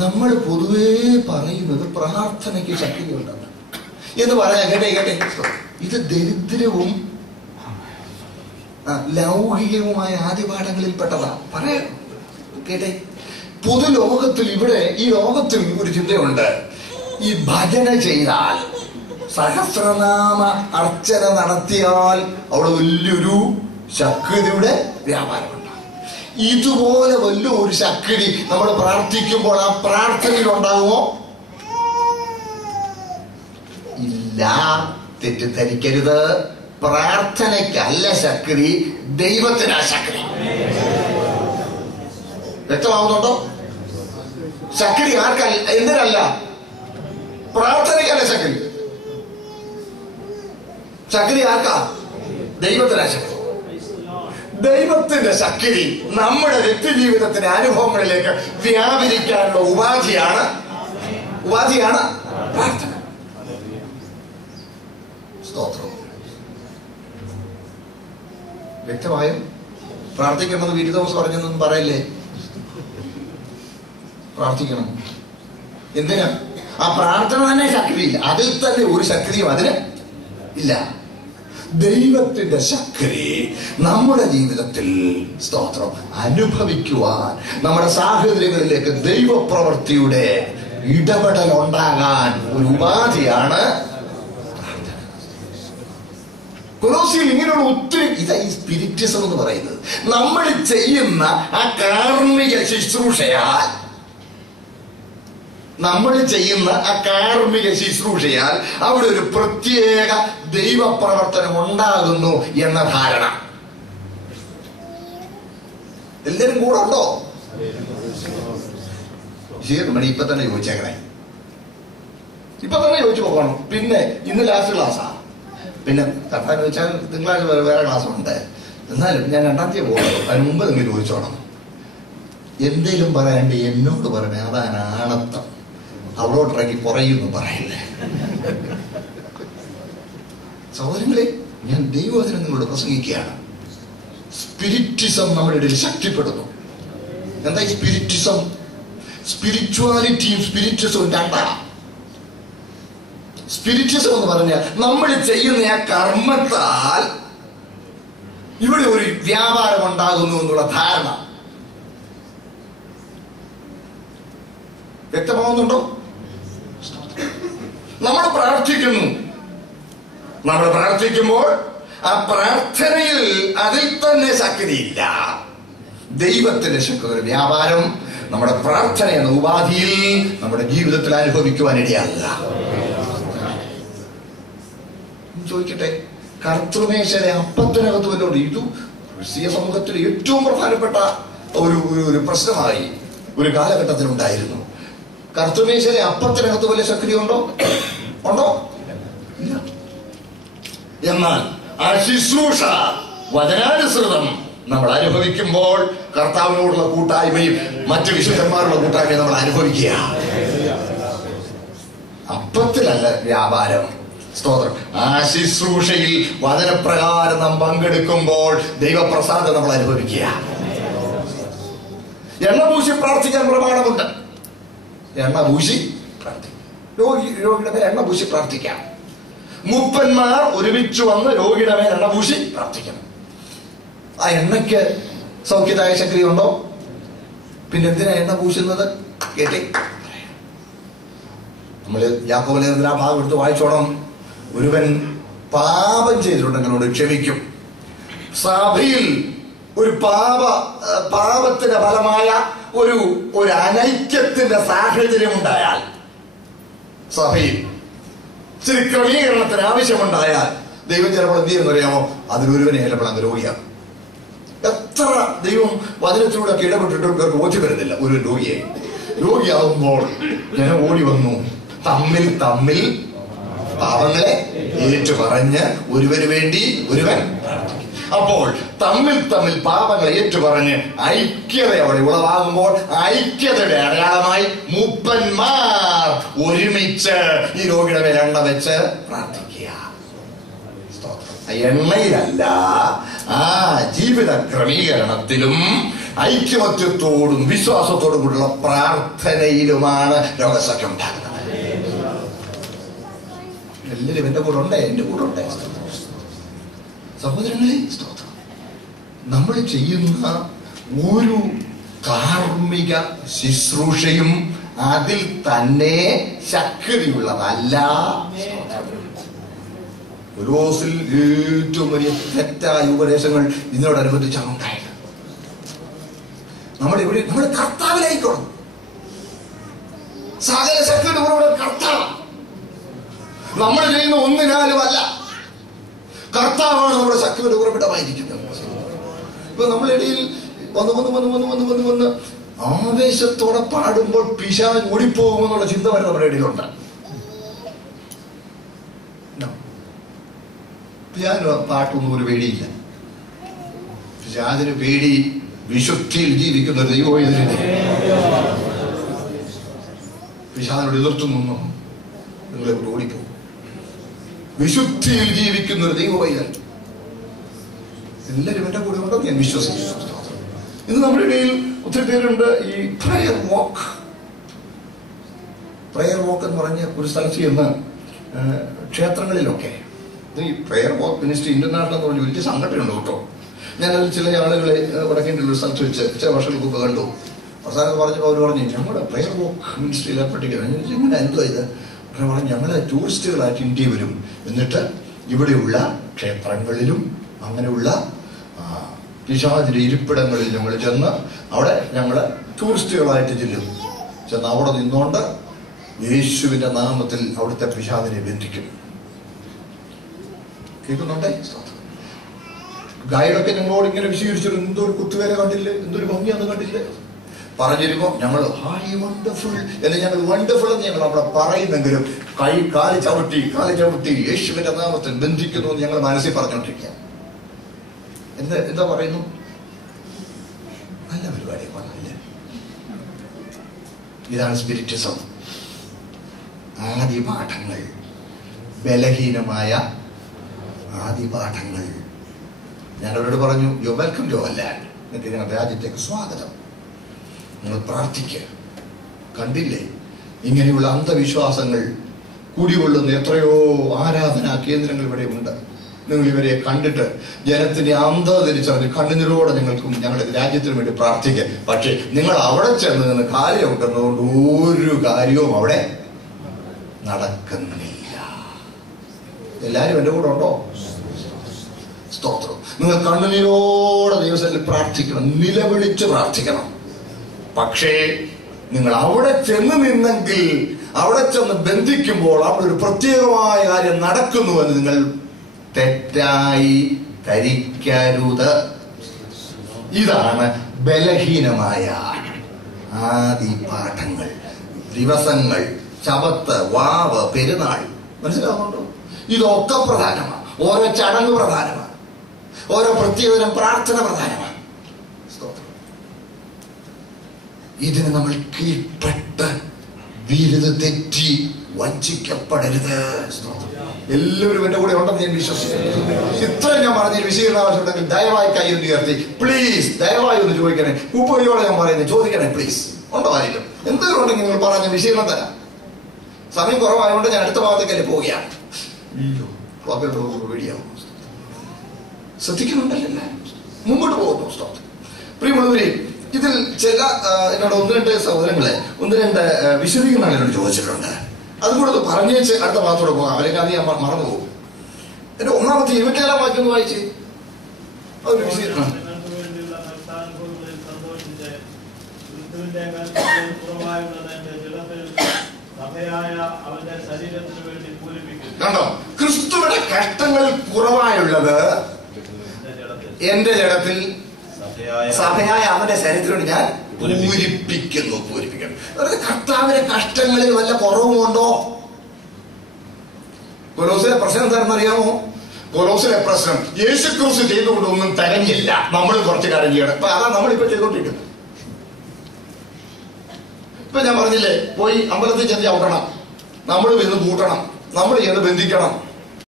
നമ്മൾ പൊതുവേ പറയുന്നത് പ്രാർത്ഥനയ്ക്ക് ശക്തിയുണ്ടെന്ന് എന്ന് പറയാൻ കേട്ടെ ഇത് ദരിദ്രവും ലൗകികവുമായ ആദ്യപാഠങ്ങളിൽപ്പെട്ടതാ. പറയാം കേട്ടെ. പൊതുലോകത്തിൽ ഈ ലോകത്തിൽ ഒരു ചിന്തയുണ്ട്. ഈ ഭജന ചെയ്താൽ, സഹസ്രനാമ അർച്ചന നടത്തിയാൽ അവിടെ വലിയൊരു ശക്തിയുടെ വ്യാപാരമുണ്ട്. ഇതുപോലെ വലിയൊരു ശക്തി നമ്മൾ പ്രാർത്ഥിക്കുമ്പോൾ ആ പ്രാർത്ഥനയിൽ ഉണ്ടാകുമോ? ഇല്ല. തെറ്റിദ്ധരിക്കരുത്. പ്രാർത്ഥനയ്ക്കല്ല ശക്തി, ദൈവത്തിനാ ശക്തി. വ്യക്തമാവുന്നുണ്ടോ? ശക്തി ആർക്കല്ല? എന്തിനല്ല? പ്രാർത്ഥനയ്ക്കല്ല ശക്തി. ശക്തി ആർക്കാ? ദൈവത്തിനാ ശക്തി. ദൈവത്തിന്റെ ശക്തി നമ്മുടെ വ്യക്തിജീവിതത്തിന്റെ അനുഭവങ്ങളിലേക്ക് വ്യാപരിക്കാനുള്ള ഉപാധിയാണ് പ്രാർത്ഥന. സ്തോത്രം. വ്യക്തമായും പ്രാർത്ഥിക്കണമെന്ന് വീട്ടിൽ ദിവസം പറഞ്ഞൊന്നും പറയില്ലേ? പ്രാർത്ഥിക്കണം. എന്തിനാ? ആ പ്രാർത്ഥന തന്നെ ശക്തിയില്ല. അതിൽ തന്നെ ഒരു ശക്തിയും അതിന് ഇല്ല. ദൈവത്തിന്റെ ശക്തി നമ്മുടെ ജീവിതത്തിൽ സ്തോത്രം അനുഭവിക്കുവാൻ, നമ്മുടെ സാഹചര്യങ്ങളിലേക്ക് ദൈവപ്രവൃത്തിയുടെ ഇടപെടൽ ഉണ്ടാകാൻ ഒരു ഉപാധിയാണ് പ്രാർത്ഥന. കൊലോസിയിൽ ഇങ്ങനെയുള്ള ഒത്തിരി ഇതാ ഈ സ്പിരിറ്റിസം എന്ന് പറയുന്നത്. നമ്മൾ ചെയ്യുന്ന ആ കാർമ്മിക ശുശ്രൂഷയാൽ അവിടെ ഒരു പ്രത്യേക ദൈവപ്രവർത്തനം ഉണ്ടാകുന്നു എന്ന ധാരണ എല്ലാവരും കൂടെ ഉണ്ടോ? ഇപ്പൊ തന്നെ ചോദിച്ചേക്കണേ. ഇപ്പൊ തന്നെ ചോദിച്ചു പോകണം. പിന്നെ ഇന്ന് ലാസ്റ്റ് ക്ലാസ്സാ. പിന്നെ കർത്താൻ വെച്ചാൽ തിങ്കളാഴ്ച വേറെ ക്ലാസ് ഉണ്ട്. എന്നാലും ഞാൻ രണ്ടാമത്തെ പോകണം. അതിന് മുമ്പ് നിങ്ങൾ ചോദിച്ചോണം. എന്തേലും പറയാണ്ട് എന്നോട് പറഞ്ഞ അതാണ് ആണത്തം. അവളോട്ടിറങ്ങി കുറയുന്നു പറയില്ലേ? സഹോദരങ്ങളെ, ഞാൻ ദൈവവചനം നിങ്ങളോട് പ്രസംഗിക്കുകയാണ്. സ്പിരിറ്റിസം നമ്മുടെ ഇടയിൽ ശക്തിപ്പെടുന്നു. എന്താ ഈ സ്പിരിറ്റിസം? സ്പിരിച്വാലിറ്റിയും സ്പിരിറ്റിസവും രണ്ടാണ്. സ്പിരിറ്റിസം എന്ന് പറഞ്ഞാൽ നമ്മൾ ചെയ്യുന്ന ആ കർമ്മത്താൽ ഇവിടെ ഒരു വ്യാപാരം ഉണ്ടാകുന്നു എന്നുള്ള ധാരണ. വ്യക്തമാവുന്നുണ്ടോ? നമ്മൾ പ്രാർത്ഥിക്കുമ്പോൾ ആ പ്രാർത്ഥനയിൽ അതിൽ തന്നെ ശക്തിയില്ല. ദൈവത്തിന്റെ ശക്തി ഒരു വ്യാപാരം നമ്മുടെ പ്രാർത്ഥന എന്ന ഉപാധിയിൽ നമ്മുടെ ജീവിതത്തിൽ അനുഭവിക്കുവാൻ ഇടയാകുക. ചോദിക്കട്ടെ, കർത്തൃമേശയിലെ അപ്പത്തിനകത്ത് വല്ലോണ്ട് ഇത് ക്രിസ്തീയ സമൂഹത്തിൽ ഏറ്റവും പ്രധാനപ്പെട്ട ഒരു പ്രശ്നമായി ഒരു കാലഘട്ടത്തിൽ ഉണ്ടായിരുന്നു. കർത്തൃമേശയിലെ അപ്പത്തിനകത്ത് വലിയ ശക്തി ഉണ്ടോ? ഇല്ല. എന്നാൽ ആ ശുശ്രൂഷ വചനാനുസൃതം നമ്മൾ അനുഭവിക്കുമ്പോൾ കർത്താവിനോടുള്ള കൂട്ടായ്മയും മറ്റു വിശുദ്ധന്മാരുള്ള കൂട്ടായ്മയും നമ്മൾ അനുഭവിക്കുക. അപ്പത്തിലല്ല വ്യാപാരം. സ്തോത്രം. ആ ശുശ്രൂഷയിൽ വചനപ്രകാരം നാം പങ്കെടുക്കുമ്പോൾ ദൈവപ്രസാദം നമ്മൾ അനുഭവിക്കുക. എണ്ണ പൂശി പ്രാർത്ഥിക്കാൻ പ്രമാണമുണ്ട്. എണ്ണ പൂശി പ്രാർത്ഥിക്കാം. രോഗിയുടെ മേൽ എണ്ണ പൂശി പ്രാർത്ഥിക്കാം. മൂപ്പന്മാർ ഒരുമിച്ച് വന്ന് രോഗിയുടെ മേൽ എണ്ണ പൂശി പ്രാർത്ഥിക്കണം. ആ എണ്ണയ്ക്ക് സൗഖ്യദായ ശക്തി ഉണ്ടോ? പിന്നെ എന്തിനാ എണ്ണ പൂശുന്നത്? കേട്ടേ, നമ്മള് യാക്കോബ് ലേഖനത്തിൽ ആ ഭാഗം എടുത്ത് വായിച്ചോണം. ഒരുവൻ പാപം ചെയ്തിട്ടുണ്ടെങ്കിലോട് ക്ഷമിക്കും. സഭയിൽ ഒരു പാപത്തിന്റെ ഫലമായ ഒരു അനൈക്യത്തിന്റെ സാഹചര്യം ഉണ്ടായാൽ, സഭയിൽ ഇച്ചിരി ക്രമീകരണത്തിന് ആവശ്യമുണ്ടായാൽ ദൈവം ചിലപ്പോൾ എന്ത് ചെയ്യുന്നറിയാമോ? അതിലൊരുവനെ ചിലപ്പോൾ അങ്ങ് രോഗിയാകും. എത്ര ദൈവം വചനത്തിലൂടെ ഒക്കെ ഇടപെട്ടിട്ടും ഇവർക്ക് ബോധ്യം വരുന്നില്ല. ഒരു രോഗിയാകുമ്പോൾ ജനം ഓടി വന്നു, തമ്മിൽ പാപങ്ങളെ ഏറ്റുപറഞ്ഞ് ഒരുവന് വേണ്ടി ഒരുവൻ. അപ്പോൾ തമ്മിൽ പാപങ്ങളെ ഏറ്റുപറഞ്ഞ് ഐക്യത അവിടെ ഉളവാകുമ്പോൾ ഐക്യതയുടെ അടയാളമായി മൂപ്പന്മാർ ഒരുമിച്ച് ഈ രോഗിയുടെ മേൽ എണ്ണ വെച്ച് പ്രാർത്ഥിക്കുക. എണ്ണയിലല്ല, ആ ജീവിത ക്രമീകരണത്തിലും ഐക്യമത്യത്തോടും വിശ്വാസത്തോടും കൂടിയുള്ള പ്രാർത്ഥനയിലുമാണ് രോഗസൗഖ്യം ഉണ്ടാകുന്നത്. എല്ലാവരും എന്റെ കൂടെ ഉണ്ട്, എന്റെ കൂടെ ഉണ്ട്. സഹോദരങ്ങളെ, സ്തോത്രം. നമ്മൾ ചെയ്യുന്ന ഒരു കാർമ്മിക ശുശ്രൂഷയും അതിൽ തന്നെ ശക്തിയുള്ളതല്ല. കൊലോസിൽ ഏറ്റവും വലിയ തെറ്റായ ഉപദേശങ്ങൾ ഇതിനോടനുബന്ധിച്ചാണ് ഉണ്ടായത്. നമ്മൾ കർത്താവിലായിക്കോണം. സകല ശക്തിയുടെ ഉറവിടം കർത്താവ്. നമ്മൾ ചെയ്യുന്ന ഒന്നിനാലുമല്ല, കർത്താവാണ് നമ്മുടെ ശക്തിയുടെ ഉറവിടമായിരിക്കുന്നത്. ഇപ്പൊ നമ്മളിടയിൽ വന്ന് ആവേശത്തോടെ പാടുമ്പോൾ പിശാച് ഓടിപ്പോകുമെന്നുള്ള ചിന്ത വരെ നമ്മുടെ ഇടയിലുണ്ട്. പിശാചിന് പാട്ടൊന്നും ഒരു പേടിയില്ല. പിശാചിന് പേടി വിശുദ്ധിയിൽ ജീവിക്കുന്ന ഒരു ദൈവവേദന. പിശാചിനോട് എതിർത്തുനിന്നു നിങ്ങളെ ഓടിപ്പോകും. വിശുദ്ധിയിൽ ജീവിക്കുന്ന ഒരു ദൈവവേദന എല്ലാവരും എന്റെ കൂടെ ഉണ്ടോ ഞാൻ വിശ്വസിക്കുന്നു. ഇന്ന് നമ്മുടെ ഇടയിൽ ഒത്തിരി പേരുണ്ട് ഈ പ്രയർ വാക്ക് എന്ന് പറഞ്ഞ ഒരു സ്ഥലത്ത് ചെന്ന് ക്ഷേത്രങ്ങളിലൊക്കെ ഈ പ്രയർ വാക്ക് മിനിസ്ട്രി ഇന്റർനാഷണൽ എന്ന് പറഞ്ഞ വലിയ സംഘടനയുണ്ട് കേട്ടോ. ഞാനത് ചില ആളുകളെ വടക്കേണ്ട ഒരു സ്ഥലത്ത് വെച്ച് ചില വർഷങ്ങൾക്ക് മുമ്പ് കണ്ടു. അവസാനം പറഞ്ഞപ്പോൾ അവർ പറഞ്ഞു ഞങ്ങളുടെ പ്രയർ വാക്ക് മിനിസ്ട്രിയിൽ ഏർപ്പെട്ടിരിക്കുകയാണ്. ഇങ്ങനെ എന്തോ ഇത് പറഞ്ഞു, ഞങ്ങൾ ടൂറിസ്റ്റുകളായിട്ട് ഇന്ത്യ വരും, എന്നിട്ട് ഇവിടെയുള്ള ക്ഷേത്രങ്ങളിലും അങ്ങനെയുള്ള പിശാചിന്റെ ഇരിപ്പിടങ്ങളിൽ ഞങ്ങൾ ചെന്ന് അവിടെ ഞങ്ങൾ ടൂറിസ്റ്റുകളായിട്ട് ചെല്ലും. ചെന്ന് അവിടെ നിന്നുകൊണ്ട് യേശുവിന്റെ നാമത്തിൽ അവിടുത്തെ പിശാചിനെ ബന്ധിക്കും. കേൾക്കുന്നുണ്ടേ? ഗൈഡൊക്കെ ഞങ്ങളോട് ഇങ്ങനെ വിശദീകരിച്ചു, എന്തൊരു കുത്തുവേല കണ്ടില്ലേ, എന്തൊരു ഭംഗിയാന്ന് കണ്ടില്ലേ പറഞ്ഞിരുമ്പോ ഞങ്ങൾ ഹായ് വണ്ടർഫുൾ എന്ന് ഞങ്ങൾ വണ്ടർഫുൾ എന്ന് ഞങ്ങൾ അവിടെ പറയുന്നെങ്കിലും കാല് ചവിട്ടി യേശുവിന്റെ നാമത്തിൽ ബന്ധിക്കുന്നു എന്ന് ഞങ്ങൾ മനസ്സിൽ പറഞ്ഞോണ്ടിരിക്കുക. എന്താ പറയുന്നു? നല്ല പരിപാടി പറഞ്ഞില്ലേ? ഇതാണ് സ്പിരിറ്റിസം. ആദിപാഠങ്ങൾ, ബലഹീനമായ ആദിപാഠങ്ങൾ. ഞങ്ങളോട് പറഞ്ഞു you welcome to our land, എന്നിട്ട് ഞങ്ങളുടെ രാജ്യത്തേക്ക് സ്വാഗതം, നിങ്ങൾ പ്രാർത്ഥിക്കുക. കണ്ടില്ലേ ഇങ്ങനെയുള്ള അന്ധവിശ്വാസങ്ങൾ കുടികൊള്ളുന്ന എത്രയോ ആരാധനാ കേന്ദ്രങ്ങൾ ഇവിടെ ഉണ്ട്. നിങ്ങൾ ഇവരെ കണ്ടിട്ട് ജനത്തിന്റെ അന്ധത തിരിച്ചറിഞ്ഞ് കണ്ണുനീരോടെ നിങ്ങൾക്കും ഞങ്ങളുടെ രാജ്യത്തിനു വേണ്ടി പ്രാർത്ഥിക്കുക. പക്ഷെ നിങ്ങൾ അവിടെ ചെന്ന് നിന്ന് കാലി ചവിട്ടുന്നതുകൊണ്ട് ഒരു കാര്യവും അവിടെ നടക്കുന്നില്ല. എല്ലാരും എന്റെ കൂടെ ഉണ്ടോ? സ്തോത്രം. നിങ്ങൾ കണ്ണുനീരോടെ ദൈവത്തിൽ പ്രാർത്ഥിക്കണം, നിലവിളിച്ച് പ്രാർത്ഥിക്കണം. പക്ഷേ നിങ്ങൾ അവിടെ ചെന്ന് നിന്നെങ്കിൽ, അവിടെ ചെന്ന് ബന്ധിക്കുമ്പോൾ അവിടെ ഒരു പ്രത്യേകമായ കാര്യം നടക്കുന്നുവെന്ന് നിങ്ങൾ തെറ്റായി ധരിക്കരുത്. ഇതാണ് ബലഹീനമായ ആദിപാഠങ്ങൾ, ദിവസങ്ങൾ, ശബത്ത്, വാവ്, പെരുന്നാൾ. മനസ്സിലാവുന്നുണ്ടോ? ഇതൊക്കെ പ്രധാനമാണ്. ഓരോ ചടങ്ങ് പ്രധാനമാണ്, ഓരോ പ്രത്യേകതരം പ്രാർത്ഥന പ്രധാനമാണ്. ഇതിന് നമ്മൾ കീഴ്പ്പെട്ട് വിരുദ്ധ തെറ്റി വഞ്ചിക്കപ്പെടരുത്. എല്ലാവരും എന്റെ കൂടെ ഉണ്ടെന്ന് ഞാൻ വിശ്വസിക്കുന്നു. ഇത്രയും ഞാൻ പറഞ്ഞ വിശീകരണ ആവശ്യമുണ്ടെങ്കിൽ ദയവായി കൈ ഒന്ന് ഉയർത്തി പ്ലീസ്, ദയവായി ഒന്ന് ചോദിക്കണേ. കൂപ്പുകയോടെ ഞാൻ പറയുന്നത് ചോദിക്കണേ പ്ലീസ്. ഉണ്ടോ ആയിരിക്കും? എന്തെങ്കിലും ഉണ്ടെങ്കിൽ നിങ്ങൾ പറഞ്ഞ വിശീകരണം തരാം. സമയം കുറവായതുകൊണ്ട് ഞാൻ അടുത്ത ഭാഗത്തേക്കല്ലേ പോവുകയാണ്. പേടിയാവും. ശ്രദ്ധിക്കുന്നുണ്ടല്ലേ? മുമ്പോട്ട് പോകുന്നു. പ്രിയമുള്ളവരെ, ഇതിൽ ചില എന്നോട് ഒന്ന് രണ്ട് സഹോദരങ്ങളെ ഒന്ന് രണ്ട് വിശദീകരണങ്ങൾ എന്നോട് ചോദിച്ചിട്ടുണ്ട്. അതുകൂടെ പറഞ്ഞേച്ച് അടുത്ത ഭാഗത്തോടെ പോകാം, അല്ലെങ്കിൽ അത് ഞാൻ മറന്നു പോകും. എന്റെ ഒന്നാമത്തെ 27 വാക്യം ഒന്ന് വായിച്ച് അതൊരു വിശദീകരണം. കണ്ടോ? ക്രിസ്തുവിന്റെ കഷ്ടങ്ങൾ കുറവായുള്ളത് എന്റെ ജഡത്തിൽ സഭയായ അവന്റെ ശരീരത്തിനോട് ഞാൻ പൂരിപ്പിക്കുന്നു. കർത്താവിന്റെ കഷ്ടങ്ങളിൽ വല്ല കുറവുമുണ്ടോ? കൊലോസിലെ പ്രശ്നം എന്താണെന്നറിയാമോ? കൊലോസിലെ പ്രശ്നം യേശു ക്രിസ്തു ചെയ്തുകൊണ്ടൊന്നും തികഞ്ഞില്ല, നമ്മൾ കുറച്ച് കാര്യം ചെയ്യണം. അപ്പൊ അതാ നമ്മളിപ്പോ ചെയ്തോണ്ടിരിക്കുന്നത്. ഇപ്പൊ ഞാൻ പറഞ്ഞില്ലേ, പോയി അമ്പലത്തിൽ ചെന്ന് ചവിട്ടണം, നമ്മൾ ചെന്ന് കൂട്ടണം, നമ്മൾ ചെന്ന് ബന്ധിക്കണം.